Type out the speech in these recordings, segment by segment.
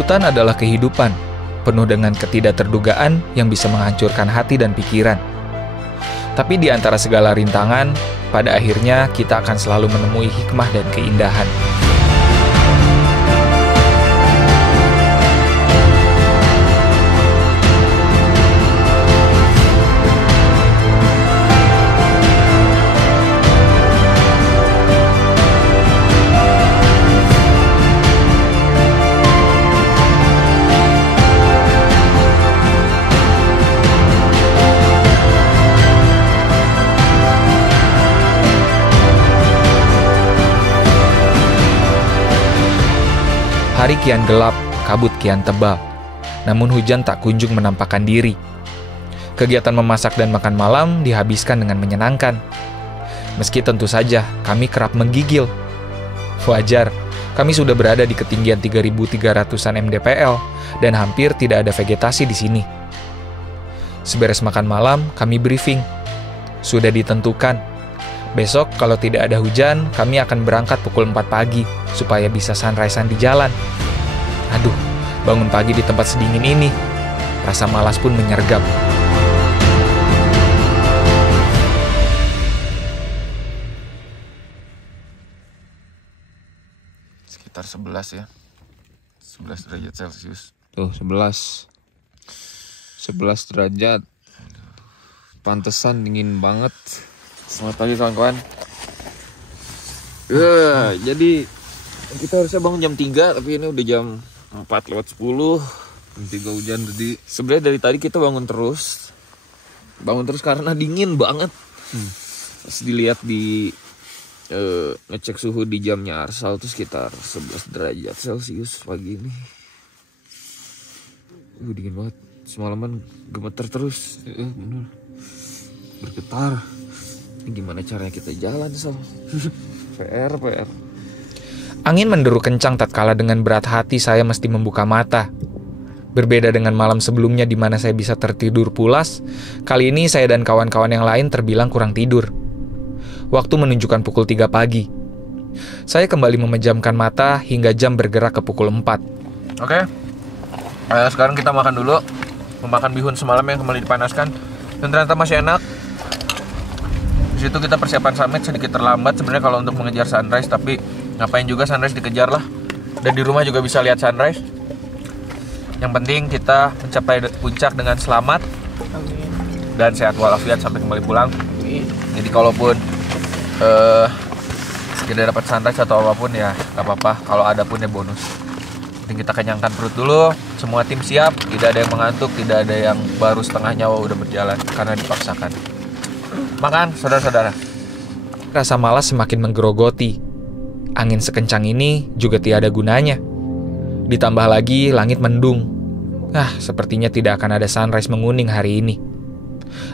Hutan adalah kehidupan, penuh dengan ketidakterdugaan yang bisa menghancurkan hati dan pikiran. Tapi di antara segala rintangan, pada akhirnya kita akan selalu menemui hikmah dan keindahan. Hari kian gelap, kabut kian tebal. Namun hujan tak kunjung menampakkan diri. Kegiatan memasak dan makan malam dihabiskan dengan menyenangkan. Meski tentu saja kami kerap menggigil. Wajar, kami sudah berada di ketinggian 3.300-an mdpl dan hampir tidak ada vegetasi di sini. Seberes makan malam, kami briefing. Sudah ditentukan. Besok kalau tidak ada hujan, kami akan berangkat pukul 4 pagi supaya bisa sunrise-an di jalan. Aduh, bangun pagi di tempat sedingin ini. Rasa malas pun menyergap. Sekitar 11 ya. 11 derajat Celcius. Tuh, 11 derajat. Pantesan dingin banget. Selamat pagi kawan-kawan. Jadi kita harusnya bangun jam 3, tapi ini udah jam 4:10. Jam 3 hujan tadi. Sebenarnya dari tadi kita bangun terus karena dingin banget. Pas dilihat di ngecek suhu di jamnya Arsal tuh sekitar 11 derajat Celcius pagi ini. Dingin banget. Semalaman gemeter terus. Bener. Bergetar. Ini gimana caranya kita jalan, Sal? PR. Angin menderu kencang tatkala dengan berat hati saya mesti membuka mata. Berbeda dengan malam sebelumnya di mana saya bisa tertidur pulas, kali ini saya dan kawan-kawan yang lain terbilang kurang tidur. Waktu menunjukkan pukul 3 pagi. Saya kembali memejamkan mata hingga jam bergerak ke pukul 4. Oke. Sekarang kita makan dulu. Memakan bihun semalam yang kembali dipanaskan. Dan ternyata masih enak. Di situ kita persiapan summit sedikit terlambat sebenarnya kalau untuk mengejar sunrise, tapi ngapain juga sunrise dikejar lah. Dan di rumah juga bisa lihat sunrise. Yang penting kita mencapai puncak dengan selamat. Amin. Dan sehat walafiat sampai kembali pulang. Amin. Jadi kalaupun tidak dapat sunrise atau apapun ya gak apa-apa. Kalau ada pun ya bonus. Penting kita kenyangkan perut dulu. Semua tim siap, tidak ada yang mengantuk, tidak ada yang baru setengah nyawa udah berjalan karena dipaksakan. Makan, saudara-saudara. Rasa malas semakin menggerogoti. Angin sekencang ini juga tiada gunanya. Ditambah lagi langit mendung. Sepertinya tidak akan ada sunrise menguning hari ini.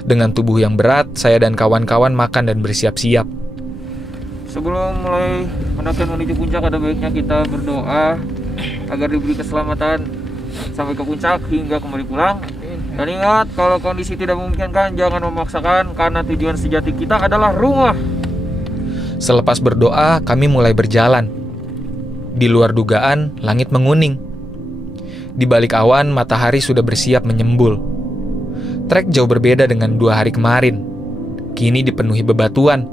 Dengan tubuh yang berat, saya dan kawan-kawan makan dan bersiap-siap. Sebelum mulai mendaki menuju puncak, ada baiknya kita berdoa agar diberi keselamatan sampai ke puncak hingga kembali pulang. Dan ingat, kalau kondisi tidak memungkinkan, jangan memaksakan karena tujuan sejati kita adalah rumah. Selepas berdoa, kami mulai berjalan. Di luar dugaan, langit menguning. Di balik awan, matahari sudah bersiap menyembul. Trek jauh berbeda dengan 2 hari kemarin. Kini dipenuhi bebatuan.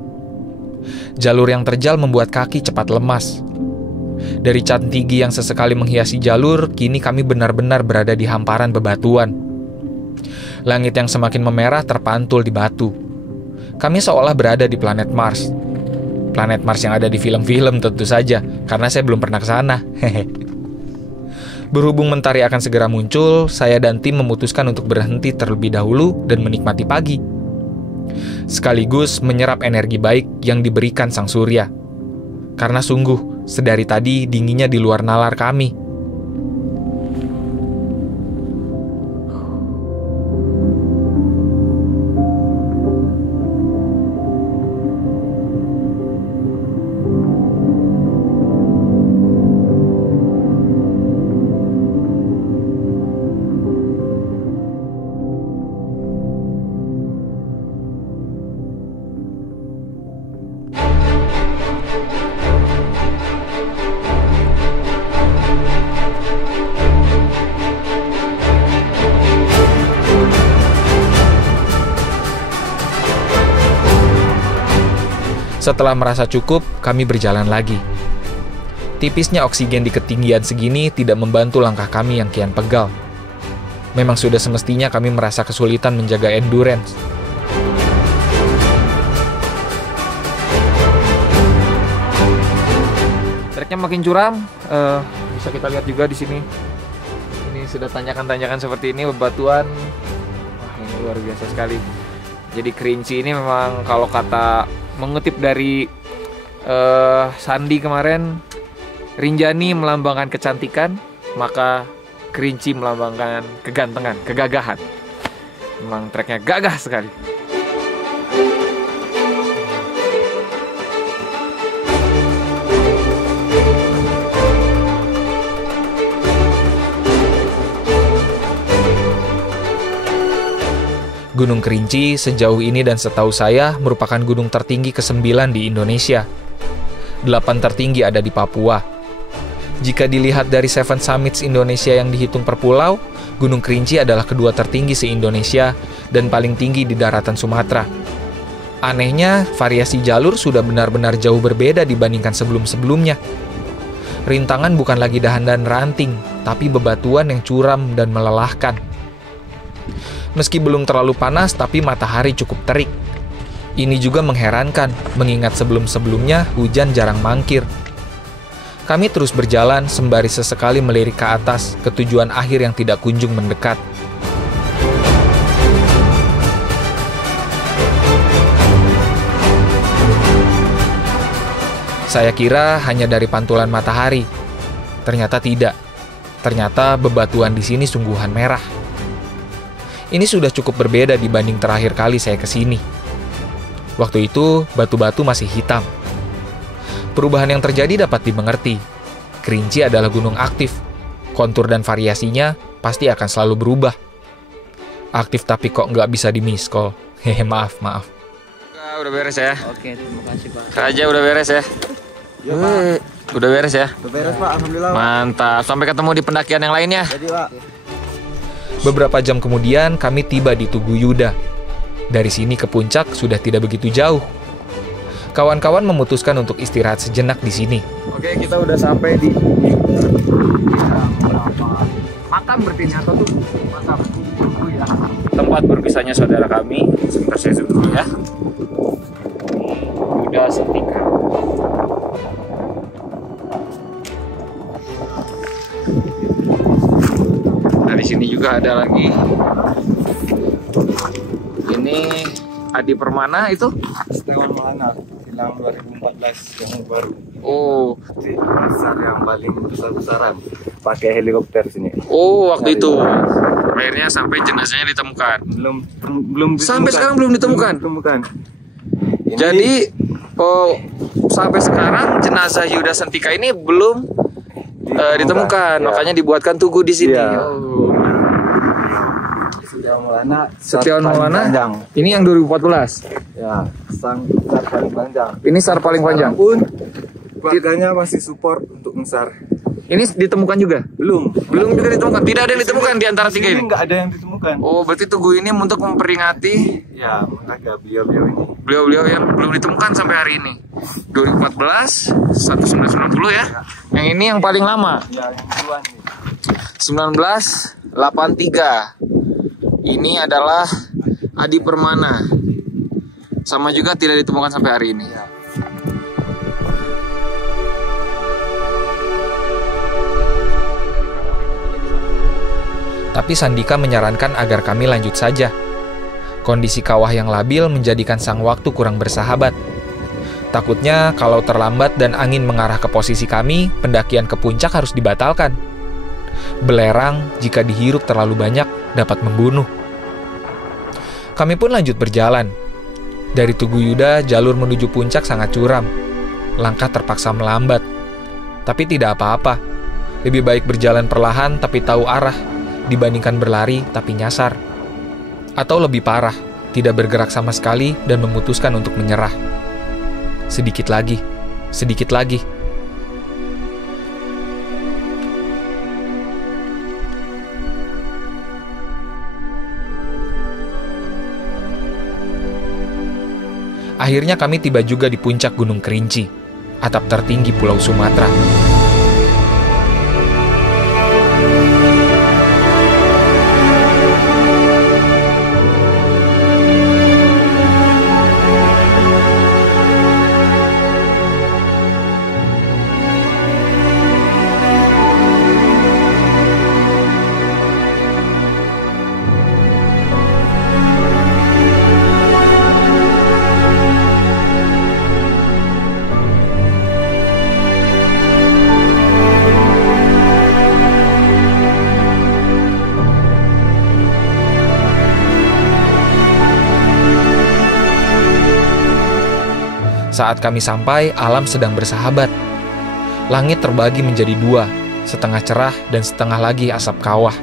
Jalur yang terjal membuat kaki cepat lemas. Dari cantigi yang sesekali menghiasi jalur, kini kami benar-benar berada di hamparan bebatuan. Langit yang semakin memerah terpantul di batu. Kami seolah berada di planet Mars. Planet Mars yang ada di film-film tentu saja, karena saya belum pernah ke sana. Berhubung mentari akan segera muncul, saya dan tim memutuskan untuk berhenti terlebih dahulu dan menikmati pagi. Sekaligus menyerap energi baik yang diberikan sang surya. Karena sungguh, sedari tadi dinginnya di luar nalar kami. Setelah merasa cukup, kami berjalan lagi. Tipisnya oksigen di ketinggian segini tidak membantu langkah kami yang kian pegal. Memang sudah semestinya kami merasa kesulitan menjaga endurance. Treknya makin curam, bisa kita lihat juga di sini. Ini sudah tanjakan-tanjakan seperti ini, bebatuan. Wah, ini luar biasa sekali. Jadi Kerinci ini memang kalau kata mengutip dari Sandi kemarin, Rinjani melambangkan kecantikan, maka Kerinci melambangkan kegantengan, kegagahan. Memang treknya gagah sekali. Gunung Kerinci sejauh ini dan setahu saya merupakan gunung tertinggi ke-9 di Indonesia. 8 tertinggi ada di Papua. Jika dilihat dari Seven Summits Indonesia yang dihitung per pulau, Gunung Kerinci adalah kedua tertinggi se-Indonesia dan paling tinggi di daratan Sumatera. Anehnya, variasi jalur sudah benar-benar jauh berbeda dibandingkan sebelum-sebelumnya. Rintangan bukan lagi dahan dan ranting, tapi bebatuan yang curam dan melelahkan. Meski belum terlalu panas, tapi matahari cukup terik. Ini juga mengherankan, mengingat sebelum-sebelumnya hujan jarang mangkir. Kami terus berjalan sembari sesekali melirik ke atas ke tujuan akhir yang tidak kunjung mendekat. Saya kira hanya dari pantulan matahari. Ternyata tidak. Ternyata bebatuan di sini sungguhan merah. Ini sudah cukup berbeda dibanding terakhir kali saya ke sini. Waktu itu, batu-batu masih hitam. Perubahan yang terjadi dapat dimengerti. Kerinci adalah gunung aktif. Kontur dan variasinya pasti akan selalu berubah. Aktif tapi kok nggak bisa di-miss-call. Hehe, maaf. Udah beres ya? Oke, terima kasih Pak. Raja udah beres ya? Ya Pak. Udah beres ya? Udah beres Pak, alhamdulillah. Mantap, sampai ketemu di pendakian yang lainnya. Jadi Pak. Beberapa jam kemudian kami tiba di Tugu Yuda. Dari sini ke puncak sudah tidak begitu jauh. Kawan-kawan memutuskan untuk istirahat sejenak di sini. Oke, kita udah sampai di makam berarti ini atau tuh makam tempat berpisahnya saudara kami. Sebentar saya zoom dulu ya. Yuda Sentika. Nah, di sini juga ada lagi. Ini Adi Permana itu? Setengah mana? Hilang 2014 yang baru. Oh. Di pasar yang paling besar-besaran. Pakai helikopter sini. Oh, waktu itu. Akhirnya sampai jenazahnya ditemukan. Belum ditemukan. Sampai sekarang belum ditemukan. Ini, Jadi sampai sekarang jenazah Yuda Sentika ini belum ditemukan. Ya. Makanya dibuatkan tugu di sini. Ya. Oh. Setiawan Maulana. Ini yang 2014. Ya, sang sar paling panjang. Ini sar paling panjang. Pun keluarganya masih support untuk mesar. Ini ditemukan juga? Belum Belum juga ditemukan. Tidak ada yang ditemukan di antara tiga ini. Nggak ada yang ditemukan. Oh, berarti tugu ini untuk memperingati Ya, mereka beliau-beliau ini. beliau-beliau yang belum ditemukan sampai hari ini. 2014, 1990 ya. Yang ini yang paling lama. Ya, yang duluan nih. 1983. Ini adalah Adi Permana. Sama juga tidak ditemukan sampai hari ini. Ya. Tapi Sandika menyarankan agar kami lanjut saja. Kondisi kawah yang labil menjadikan sang waktu kurang bersahabat. Takutnya kalau terlambat dan angin mengarah ke posisi kami, pendakian ke puncak harus dibatalkan. Belerang jika dihirup terlalu banyak dapat membunuh. Kami pun lanjut berjalan. Dari Tugu Yuda, jalur menuju puncak sangat curam. Langkah terpaksa melambat. Tapi tidak apa-apa. Lebih baik berjalan perlahan tapi tahu arah, dibandingkan berlari tapi nyasar. Atau lebih parah, tidak bergerak sama sekali dan memutuskan untuk menyerah. Sedikit lagi, sedikit lagi. Akhirnya kami tiba juga di puncak Gunung Kerinci, atap tertinggi Pulau Sumatera. Saat kami sampai, alam sedang bersahabat. Langit terbagi menjadi dua, setengah cerah dan setengah lagi asap kawah.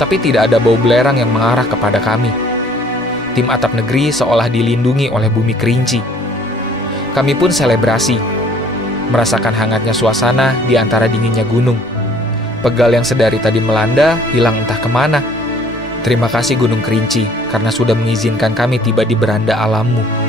Tapi tidak ada bau belerang yang mengarah kepada kami. Tim atap negeri seolah dilindungi oleh bumi Kerinci. Kami pun selebrasi, merasakan hangatnya suasana di antara dinginnya gunung. Pegal yang sedari tadi melanda hilang entah kemana. Terima kasih Gunung Kerinci karena sudah mengizinkan kami tiba di beranda alammu.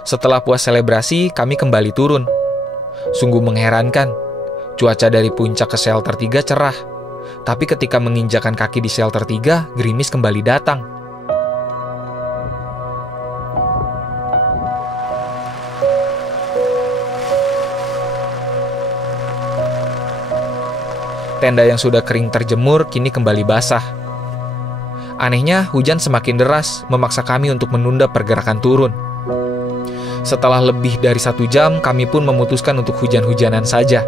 Setelah puas selebrasi, kami kembali turun. Sungguh mengherankan, cuaca dari puncak ke shelter 3 cerah. Tapi ketika menginjakan kaki di shelter 3, gerimis kembali datang. Tenda yang sudah kering terjemur kini kembali basah. Anehnya, hujan semakin deras, memaksa kami untuk menunda pergerakan turun. Setelah lebih dari 1 jam, kami pun memutuskan untuk hujan-hujanan saja.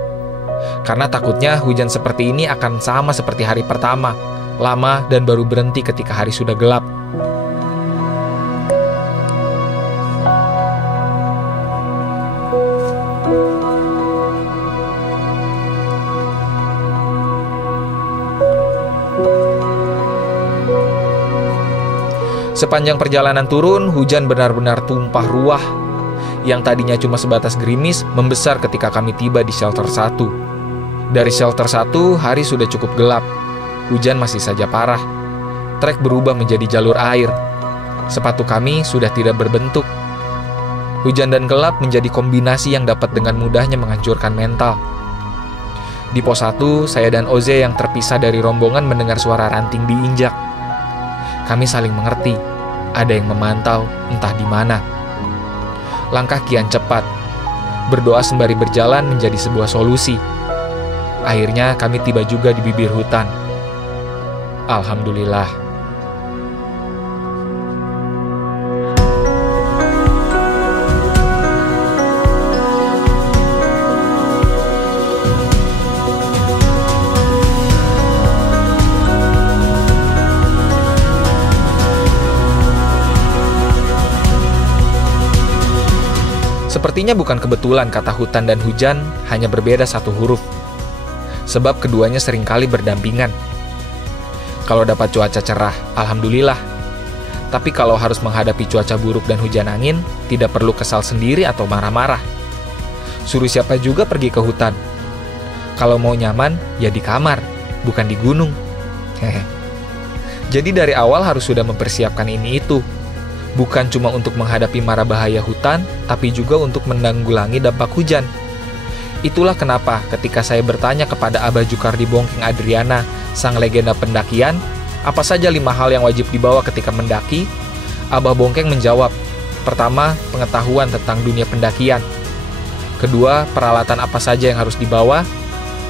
Karena takutnya hujan seperti ini akan sama seperti hari pertama, lama dan baru berhenti ketika hari sudah gelap. Sepanjang perjalanan turun, hujan benar-benar tumpah ruah. Yang tadinya cuma sebatas gerimis, membesar ketika kami tiba di shelter 1. Dari shelter 1, hari sudah cukup gelap. Hujan masih saja parah. Trek berubah menjadi jalur air. Sepatu kami sudah tidak berbentuk. Hujan dan gelap menjadi kombinasi yang dapat dengan mudahnya menghancurkan mental. Di pos 1, saya dan Oze yang terpisah dari rombongan mendengar suara ranting diinjak. Kami saling mengerti. Ada yang memantau, entah di mana. Langkah kian cepat. Berdoa sembari berjalan menjadi sebuah solusi. Akhirnya kami tiba juga di bibir hutan. Alhamdulillah. Sepertinya bukan kebetulan kata hutan dan hujan hanya berbeda 1 huruf. Sebab keduanya seringkali berdampingan. Kalau dapat cuaca cerah, alhamdulillah. Tapi kalau harus menghadapi cuaca buruk dan hujan angin, tidak perlu kesal sendiri atau marah-marah. Suruh siapa juga pergi ke hutan. Kalau mau nyaman, ya di kamar, bukan di gunung. Jadi dari awal harus sudah mempersiapkan ini itu. Bukan cuma untuk menghadapi mara bahaya hutan, tapi juga untuk menanggulangi dampak hujan. Itulah kenapa ketika saya bertanya kepada Abah Jukardi Bongkeng Adriana, sang legenda pendakian, apa saja 5 hal yang wajib dibawa ketika mendaki, Abah Bongkeng menjawab, pertama, pengetahuan tentang dunia pendakian. Kedua, peralatan apa saja yang harus dibawa.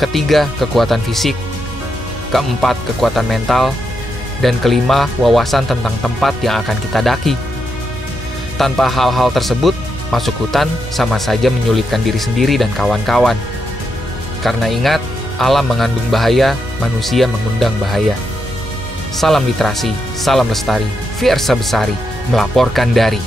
Ketiga, kekuatan fisik. Keempat, kekuatan mental. Dan kelima, wawasan tentang tempat yang akan kita daki. Tanpa hal-hal tersebut, masuk hutan sama saja menyulitkan diri sendiri dan kawan-kawan. Karena ingat, alam mengandung bahaya, manusia mengundang bahaya. Salam literasi, salam lestari, Fiersa Besari, melaporkan dari